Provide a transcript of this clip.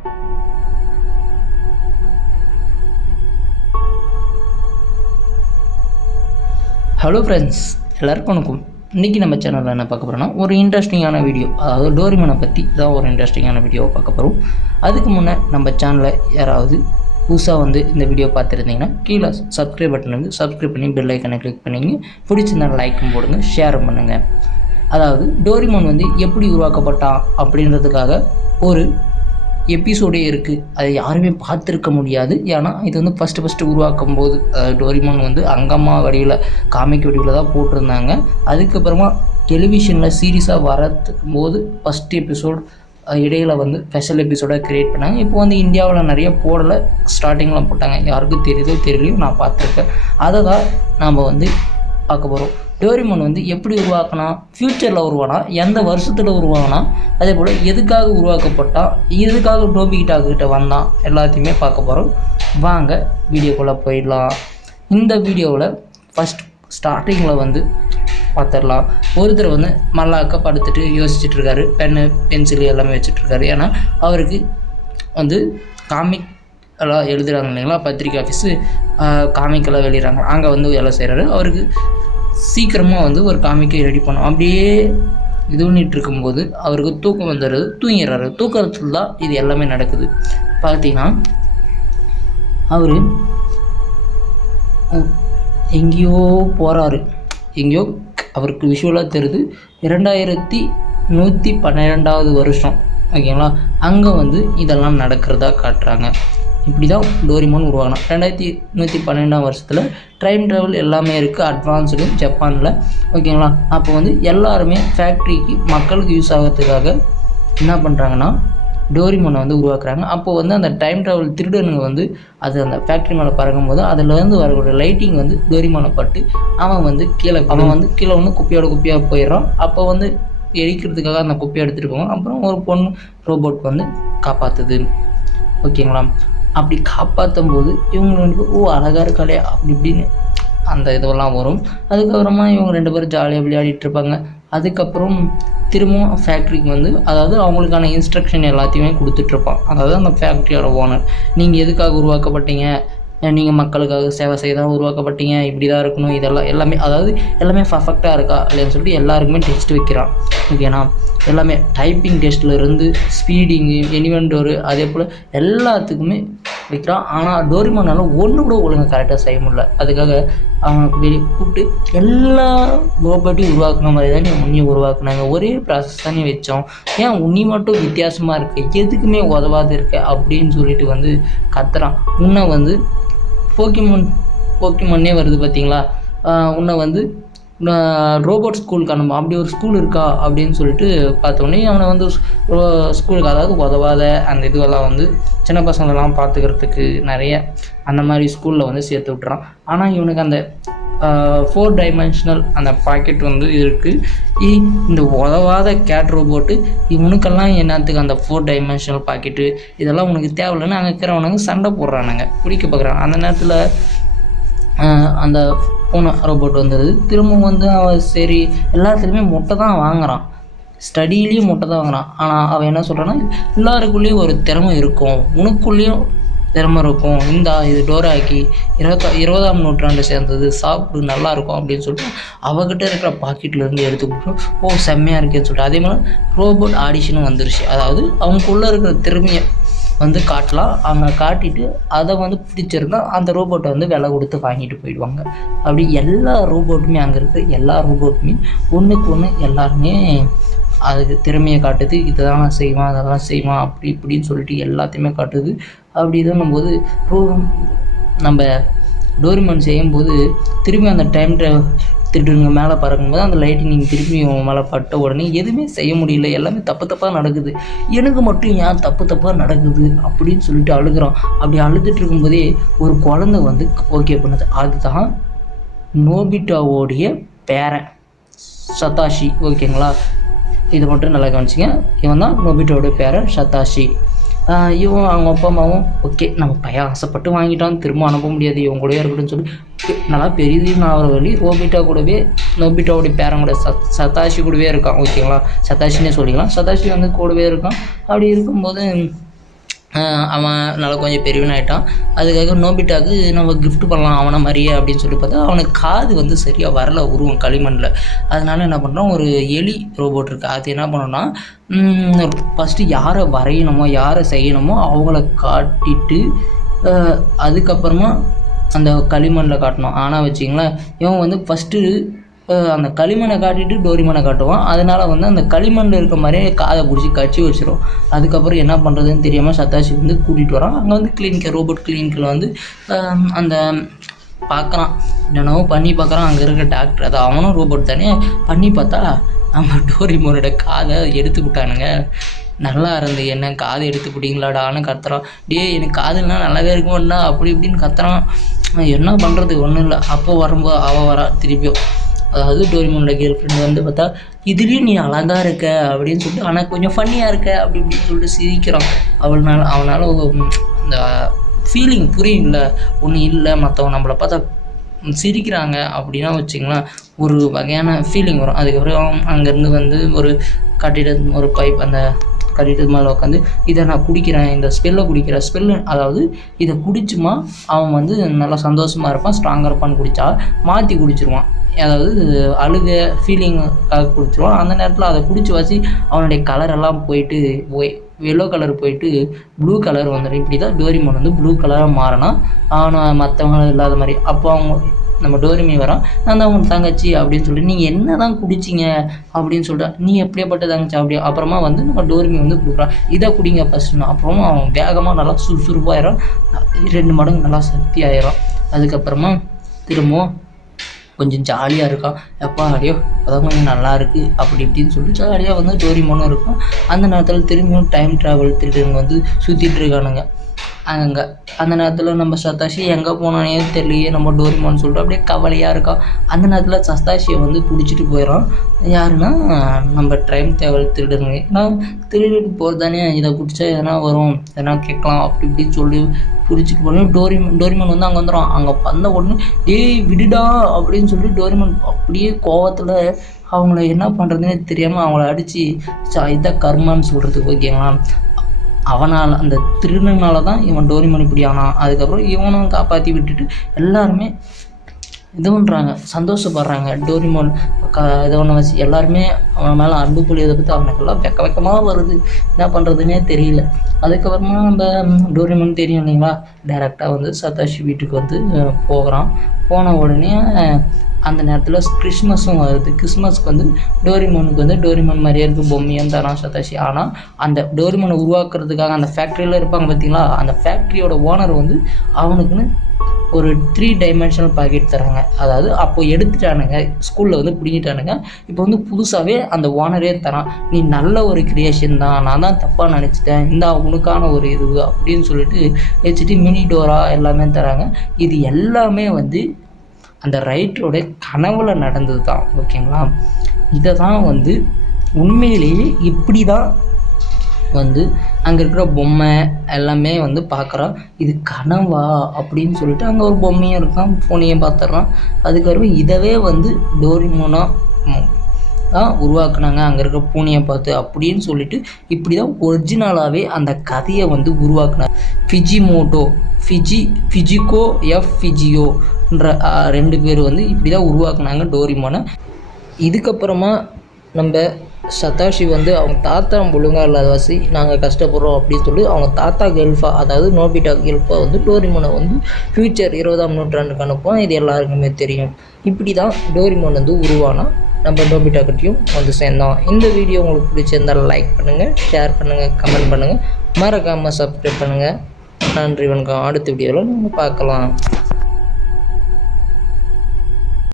Hello friends, எல்லாருக்கும் வணக்கம். இன்றைக்கி நம்ம சேனலில் என்ன பார்க்க போகிறோன்னா ஒரு இன்ட்ரெஸ்டிங்கான வீடியோ, அதாவது டோரிமானை பற்றி தான் ஒரு இன்ட்ரெஸ்டிங்கான வீடியோவை பார்க்க போகிறோம். அதுக்கு முன்னே நம்ம சேனலை யாராவது புதுசாக இந்த வீடியோ பார்த்துருந்தீங்கன்னா கீழே சப்ஸ்கிரைப் பட்டன் சப்ஸ்கிரைப் பண்ணி பெல் ஐக்கனை கிளிக் பண்ணிங்க. பிடிச்சிருந்தால் லைக்கும் போடுங்க, ஷேரும் பண்ணுங்கள். அதாவது டோரிமான் எப்படி உருவாக்கப்பட்டான் அப்படின்றதுக்காக ஒரு எபிசோடே இருக்குது. அதை யாருமே பார்த்துருக்க முடியாது. ஏன்னா இது ஃபஸ்ட்டு உருவாக்கும் போது டோரிமான் அங்கம்மா வடிவில் காமிக் வடிவில் தான் போட்டிருந்தாங்க. அதுக்கப்புறமா டெலிவிஷனில் சீரியஸாக வரதுக்கும் போது ஃபஸ்ட் எபிசோட் இடையில் ஸ்பெஷல் எபிசோடாக க்ரியேட் பண்ணாங்க. இப்போ இந்தியாவில் நிறைய போடலை, ஸ்டார்டிங்கில் போட்டாங்க. யாருக்கும் தெரியலையோ நான் பார்த்துருக்கேன். அதை தான் நாம் பார்க்க போகிறோம். டோரிமான் எப்படி உருவாக்கினா, ஃப்யூச்சரில் உருவானா, எந்த வருஷத்தில் உருவானா, அதே போல் எதுக்காக உருவாக்கப்பட்டான், எதுக்காக நோபிகிட்டாக்கிட்ட வந்தான், எல்லாத்தையுமே பார்க்க போகிறோம். வாங்க வீடியோக்குள்ளே போயிடலாம். இந்த வீடியோவில் ஃபஸ்ட் ஸ்டார்டிங்கில் பார்த்துடலாம். ஒருத்தர் மல்லாக்க படுத்துட்டு யோசிச்சுட்ருக்காரு. பென்னு பென்சில் எல்லாமே வச்சுட்ருக்காரு. ஏன்னா அவருக்கு காமிக் எல்லாம் எழுதுகிறாங்க இல்லைங்களா, பத்திரிக்கை ஆஃபீஸு காமிக்கெல்லாம் வெளியிடறாங்க. அங்கே வேலை செய்கிறாரு. அவருக்கு சீக்கிரமாக ஒரு காமிக்கை ரெடி பண்ணோம். அப்படியே இது பண்ணிகிட்டு இருக்கும்போது அவருக்கு தூக்கம் வந்துடுறது, தூங்கிடுறாரு. தூக்கத்தில் தான் இது எல்லாமே நடக்குது. பார்த்தீங்கன்னா அவர் எங்கேயோ போகிறாரு. எங்கேயோ அவருக்கு விஷுவலாக தெரியுது. 2112 வருஷம், ஓகேங்களா. அங்கே இதெல்லாம் நடக்கிறதா காட்டுறாங்க. இப்படி தான் டோரிமான் உருவாகினா. 2112 வருஷத்தில் டைம் ட்ராவல் எல்லாமே இருக்குது, அட்வான்ஸ்டு ஜப்பானில், ஓகேங்களா. அப்போ எல்லாருமே ஃபேக்ட்ரிக்கு மக்களுக்கு யூஸ் ஆகிறதுக்காக என்ன பண்ணுறாங்கன்னா டோரிமானை உருவாக்குறாங்க. அப்போ அந்த டைம் ட்ராவல் திருடனுங்க அது அந்த ஃபேக்ட்ரி மேலே பறக்கும்போது அதிலேருந்து வரக்கூடிய லைட்டிங் டோரிமானை பட்டு அவன் கீழே குப்பையாக போயிடுறான். அப்போ எரிக்கிறதுக்காக அந்த குப்பையை எடுத்துகிட்டு போவாங்க. அப்புறம் ஒரு பொண்ணு ரோபோட் காப்பாற்றுது, ஓகேங்களா. அப்படி காப்பாற்றும் போது இவங்க அழகாக இருக்காளே அப்படி இப்படின்னு அந்த இதெல்லாம் வரும். அதுக்கப்புறமா இவங்க 2 பேரும் ஜாலியாக விளையாடிட்டு இருப்பாங்க. அதுக்கப்புறம் திரும்பவும் ஃபேக்ட்ரிக்கு அதாவது அவங்களுக்கான இன்ஸ்ட்ரக்ஷன் எல்லாத்தையுமே கொடுத்துட்ருப்பான். அதாவது அந்த ஃபேக்ட்ரியோட ஓனர், நீங்கள் எதுக்காக உருவாக்கப்பட்டீங்க, நீங்கள் மக்களுக்காக சேவை செய்ய தான் உருவாக்கப்பட்டீங்க, இப்படி தான் இருக்கணும், இதெல்லாம் எல்லாமே பர்ஃபெக்டாக இருக்கா இல்லைன்னு சொல்லிட்டு எல்லாருக்குமே டெஸ்ட் வைக்கிறான், ஓகேண்ணா. எல்லாமே டைப்பிங் டெஸ்ட்லேருந்து ஸ்பீடிங்கு, இன்வென்டோரு, அதே போல் எல்லாத்துக்குமே வைக்கிறான். ஆனால் டோரிமானால் ஒன்று கூட ஒழுங்காக கரெக்டாக செய்ய முடியல. அதுக்காக அவங்க வெளியே கூப்பிட்டு எல்லா ரோபோட்டையும் உருவாக்குன மாதிரி தான் நீ உன்னையும் உருவாக்குனாங்க, ஒரே ப்ராசஸ் தானே வச்சோம், ஏன் உன்னி மட்டும் வித்தியாசமாக இருக்குது, எதுக்குமே உதவாது இருக்க அப்படின்னு சொல்லிட்டு கத்துறான். உன்னை போக்கிமானே வருது பார்த்தீங்களா, உன்னை ரோபோட் ஸ்கூலுக்கு அனுப்பும், அப்படி ஒரு ஸ்கூல் இருக்கா அப்படின்னு சொல்லிட்டு பார்த்தோன்னே அவனை ஸ்கூலுக்கு, அதாவது உதவாத அந்த இதுவெல்லாம் சின்ன பசங்களெல்லாம் பார்த்துக்கிறதுக்கு நிறைய அந்த மாதிரி ஸ்கூலில் சேர்த்து விட்டுறான். ஆனால் இவனுக்கு அந்த 4 டைமென்ஷனல் அந்த பாக்கெட் இருக்குது. இந்த உதவாத கேட் ரோபோட்டு இவனுக்கெல்லாம் என்னத்துக்கு அந்த 4 டைமென்ஷனல் பாக்கெட்டு, இதெல்லாம் உனக்கு தேவையில்லைன்னு அங்கே இருக்கிறவனுங்க சண்டை போடுறானுங்க, பிடிக்க பார்க்குறான். அந்த நேரத்தில் அந்த பூனை ரோபோட் வந்துடுது. திரும்ப அவன் சரி எல்லாத்துலேயுமே முட்டை தான் வாங்குகிறான், ஸ்டடியிலையும் முட்டை தான் வாங்குறான். ஆனால் அவன் என்ன சொல்கிறான்னா, எல்லாருக்குள்ளேயும் ஒரு திறமை இருக்கும், உனக்குள்ளேயும் திறமை இருக்கும், இது டோராக்கி 20ஆம் நூற்றாண்டு சேர்ந்தது, சாப்பிடு நல்லாயிருக்கும் அப்படின்னு சொல்லிட்டு அவகிட்ட இருக்கிற பாக்கெட்லேருந்து எடுத்துக்கிட்டோம். செம்மையாக இருக்கேன்னு சொல்லிட்டு அதே மாதிரி ரோபோட் ஆடிஷனும் வந்துருச்சு. அதாவது அவங்களுக்குள்ளே இருக்கிற திறமையை காட்டலாம். அவங்க காட்டிட்டு அதை பிடிச்சிருந்தா அந்த ரோபோட்டை விலை கொடுத்து வாங்கிட்டு போயிடுவாங்க. அப்படி எல்லா ரோபோட்டுமே, அங்கே இருக்கிற எல்லா ரோபோட்டுமே ஒன்றுக்கு ஒன்று எல்லாருமே அதுக்கு திறமையை காட்டுது. இதெல்லாம் நான் செய்வான், அதெல்லாம் செய்வான், அப்படி இப்படின்னு சொல்லிட்டு எல்லாத்தையுமே காட்டுது. அப்படி இதுன்னும்போது நம்ம டோரிமான் செய்யும்போது திரும்பி அந்த டைம் திருடுங்க மேலே பறக்கும்போது அந்த லைட்டிங் திரும்பி மேலே பட்ட உடனே எதுவுமே செய்ய முடியல, எல்லாமே தப்பாக நடக்குது, எனக்கு மட்டும் ஏன் தப்பாக நடக்குது அப்படின்னு சொல்லிட்டு அழுகிறான். அப்படி அழுதுட்டு இருக்கும்போதே ஒரு குழந்தை ஓகே பண்ணுது. அதுதான் நோபிட்டாவோடைய பேரன் சதாஷி, ஓகேங்களா. இதை மட்டும் நல்லா கவனிச்சிங்க. இவன் தான் நோபிட்டாவோடைய பேரன் சதாஷி. இவன் அவங்க அப்பா அம்மாவும் ஓகே நம்ம பையன் ஆசைப்பட்டு வாங்கிட்டான், திரும்ப அனுப்ப முடியாது, இவன் கூடவே இருக்கட்டும்னு சொல்லி நல்லா பெரியதுன்னு ஆகிற வழி நோபிட்டாவுடைய பேரன் கூட சதாஷி கூடவே இருக்கான், ஓகேங்களா. சதாஷினே சொல்லிக்கலாம். சதாஷி கூடவே இருக்கான். அப்படி இருக்கும்போது அவன் நல்லா கொஞ்சம் பெரியவனாயிட்டான். அதுக்காக நோபிட்டாவுக்கு நம்ம கிஃப்ட் பண்ணலாம் அவனை மாதிரியே அப்படின்னு சொல்லி பார்த்தா அவனுக்கு காது வந்து சரியாக வரல உருவம் களிமண்ணில். அதனால என்ன பண்ணுறோம், ஒரு எலி ரோபோட் இருக்குது. அது என்ன பண்ணோன்னா ஃபஸ்ட்டு யாரை வரையணுமோ யாரை செய்யணுமோ அவங்கள காட்டிட்டு அதுக்கப்புறமா அந்த களிமண்ணில் காட்டணும். ஆனால் வச்சிங்களேன் இவன் வந்து ஃபஸ்ட்டு அந்த களிமண்ணை காட்டிட்டு டோரிமானை காட்டுவான். அதனால் வந்து அந்த களிமண்ணில் இருக்க மாதிரியே காதை பிடிச்சி கச்சி வச்சிடும். அதுக்கப்புறம் என்ன பண்ணுறதுன்னு தெரியாமல் சத்தாஷி வந்து கூட்டிகிட்டு வரான். அங்கே வந்து கிளினிக்கல் ரோபோட் கிளினிக்கில் வந்து அந்த பார்க்குறான், என்னென்னவோ பண்ணி பார்க்குறான். அங்கே இருக்க டாக்டர், அது அவனும் ரோபோட் தானே, பண்ணி பார்த்தா நம்ம டோரிமானோட காதை எடுத்து விட்டானுங்க. நல்லா இருந்து என்ன காது எடுத்து பிடிங்களாடான்னு கத்துறான். எனக்கு காதுன்னா நல்லாவே இருக்கும்னா அப்படி இப்படின்னு கத்துறான். என்ன பண்ணுறது ஒன்றும் இல்லை. அப்போ வரும்போது அவள் வரா திருப்பியும், அதாவது டோரிமானோட கேர்ள் ஃப்ரெண்டு வந்து பார்த்தா இதுலேயும் நீ அழகாக இருக்க அப்படின்னு சொல்லிட்டு, ஆனால் கொஞ்சம் ஃபன்னியாக இருக்க அப்படி இப்படின்னு சொல்லிட்டு சிரிக்கிறான். அவனால் அந்த ஃபீலிங் புரியும்ல, ஒன்றும் இல்லை மற்றவங்க நம்மளை பார்த்தா சிரிக்கிறாங்க அப்படின்னா வச்சிங்களேன் ஒரு வகையான ஃபீலிங் வரும். அதுக்கப்புறம் அங்கேருந்து வந்து ஒரு கட்டிடம் ஒரு பைப் அந்த கட்டிடத்து மேலே உட்காந்து இதை நான் குடிக்கிறேன், இந்த ஸ்பெல்லு அதாவது இதை குடிச்சுமா அவன் வந்து நல்லா சந்தோஷமாக இருப்பான், ஸ்ட்ராங்காக இருப்பான்னு குடித்தா மாற்றி குடிச்சிருவான். அதாவது அழுக ஃபீலிங்காக குடிச்சிருவான். அந்த நேரத்தில் அதை குடிச்சு வச்சு அவனுடைய கலரெல்லாம் போயிட்டு எல்லோ கலர் போயிட்டு ப்ளூ கலர் வந்துடும். இப்படி தான் டோரிமான் வந்து ப்ளூ கலராக மாறினா அவனை மற்றவங்க இல்லாத மாதிரி. அப்போ அவங்க நம்ம டோரிமி வரான், நான் தான் அவங்க தங்கச்சி அப்படின்னு சொல்லிட்டு நீங்கள் என்ன தான் குடிச்சிங்க அப்படின்னு சொல்லிட்டு, நீ எப்படியாப்பட்ட தங்கச்சி அப்படி. அப்புறமா வந்து நம்ம டோரிமி வந்து கொடுக்குறான், இதை குடிங்க ஃபஸ்ட்டுனா. அப்புறமா அவன் வேகமாக நல்லா சுறுசுறுப்பாயிடும், 2 மடங்கு நல்லா சக்தி ஆயிடும். அதுக்கப்புறமா திரும்பவும் கொஞ்சம் ஜாலியாக இருக்கான். எப்பா அடையோ அதான் கொஞ்சம் நல்லா இருக்குது அப்படி இப்படின்னு சொல்லிட்டு ஜாலியாக வந்து டோரிமானும் இருக்கும். அந்த நேரத்தில் திரும்பியும் டைம் ட்ராவல் திருடுங்க வந்து சுற்றிட்டு இருக்கானுங்க அங்கே. அந்த நேரத்தில் நம்ம சத்தாஷி எங்கே போனானே தெரியலையே நம்ம டோரிமான்னு சொல்லிட்டு அப்படியே கவலையாக இருக்கான். அந்த நேரத்தில் சத்தாஷியை வந்து பிடிச்சிட்டு போயிடறான். யாருன்னா நம்ம டைம் ட்ராவல் திருடுங்க. ஏன்னா திருடிட்டு போகிறது தானே, இதை பிடிச்சா எதனா வரும், எதனா கேட்கலாம் அப்படி இப்படின்னு சொல்லி பிடிச்சிட்டு போனோம். டோரிமான் வந்து அங்கே வந்துடும். அங்கே வந்த உடனே விடுடா அப்படின்னு சொல்லி டோரிமான் அப்படியே கோவத்தில் அவங்கள என்ன பண்ணுறதுன்னே தெரியாமல் அவங்கள அடித்து இதான் கர்மான்னு சொல்கிறதுக்கு ஓகேங்களா. அவனால் அந்த திருடனால தான் இவன் டோரிமான் இப்படி ஆனான். அதுக்கப்புறம் இவனும் காப்பாற்றி விட்டுட்டு எல்லாருமே இது பண்ணுறாங்க, சந்தோஷப்படுறாங்க. டோரிமான் இதை ஒன்று வச்சு எல்லாருமே அவன் மேலே அன்பு புரியுதை பற்றி அவனுக்கெல்லாம் வெக்கமாக வருது, என்ன பண்ணுறதுன்னே தெரியல. அதுக்கப்புறமா நம்ம டோரிமான் தெரியும் இல்லைங்களா, டைரெக்டாக வந்து சத்தாஷி வீட்டுக்கு வந்து போகிறான். போன உடனே அந்த நேரத்தில் கிறிஸ்மஸும் வருது. கிறிஸ்மஸ்க்கு வந்து டோரிமானுக்கு வந்து டோரிமான் மாதிரியே இருக்குது பொம்மையும் தரான் சத்தாஷி. ஆனால் அந்த டோரிமானை உருவாக்குறதுக்காக அந்த ஃபேக்ட்ரியில் இருப்பாங்க பார்த்தீங்களா, அந்த ஃபேக்ட்ரியோட ஓனர் வந்து அவனுக்குன்னு ஒரு 3 டைமென்ஷனல் பாக்கெட் தராங்க. அதாவது அப்போ எடுத்துட்டானுங்க, ஸ்கூலில் வந்து பிடிங்கிட்டானுங்க. இப்போ வந்து புதுசாகவே அந்த ஓனரே தரான், நீ நல்ல ஒரு கிரியேஷன் தான், நான் தான் தப்பாக நினச்சிட்டேன், இந்த உனக்கான ஒரு இது அப்படின்னு சொல்லிட்டு வச்சுட்டு மினி டோரா எல்லாமே தராங்க. இது எல்லாமே வந்து அந்த ரைட்டரோட கனவுல நடந்தது தான் ஓகேங்களா. இதை தான் வந்து உண்மையிலேயே இப்படி தான் வந்து அங்கே இருக்கிற பொம்மை எல்லாமே வந்து பார்க்குறான். இது கனவா அப்படின்னு சொல்லிட்டு அங்கே ஒரு பொம்மையும் இருக்கான், பூனையும் பார்த்துட்றான். அதுக்கப்புறம் இதவே வந்து டோரிமானா தான் உருவாக்குனாங்க அங்கே இருக்கிற பூனையை பார்த்து அப்படின்னு சொல்லிட்டு இப்படி தான் ஒரிஜினலாகவே அந்த கதையை வந்து உருவாக்குனாங்க. ஃபிஜிகோ ஃபிஜியோன்ற 2 பேர் வந்து இப்படி தான் உருவாக்குனாங்க டோரிமானை. இதுக்கப்புறமா நம்ம சத்தாஷி வந்து அவங்க தாத்தா ஒழுங்காக இல்லாத வாசி நாங்கள் கஷ்டப்படுறோம் அப்படின்னு சொல்லி அவங்க தாத்தா ஹெல்ஃபாக, அதாவது நோபிட்டா ஹெல்ஃபாக வந்து டோரிமானை வந்து ஃப்யூச்சர் 20ஆம் நூற்றாண்டுக்கு அனுப்புவோம். இது எல்லாருக்குமே தெரியும். இப்படி தான் டோரிமான் வந்து உருவானா நம்ம நோபிட்டா கிட்டையும் வந்து சேர்ந்தோம். இந்த வீடியோ உங்களுக்கு பிடிச்சிருந்தால் லைக் பண்ணுங்கள், ஷேர் பண்ணுங்கள், கமெண்ட் பண்ணுங்கள், மறக்காமல் சப்ஸ்கிரைப் பண்ணுங்கள். நன்றி, வணக்கம். அடுத்த வீடியோவில் நம்ம பார்க்கலாம்.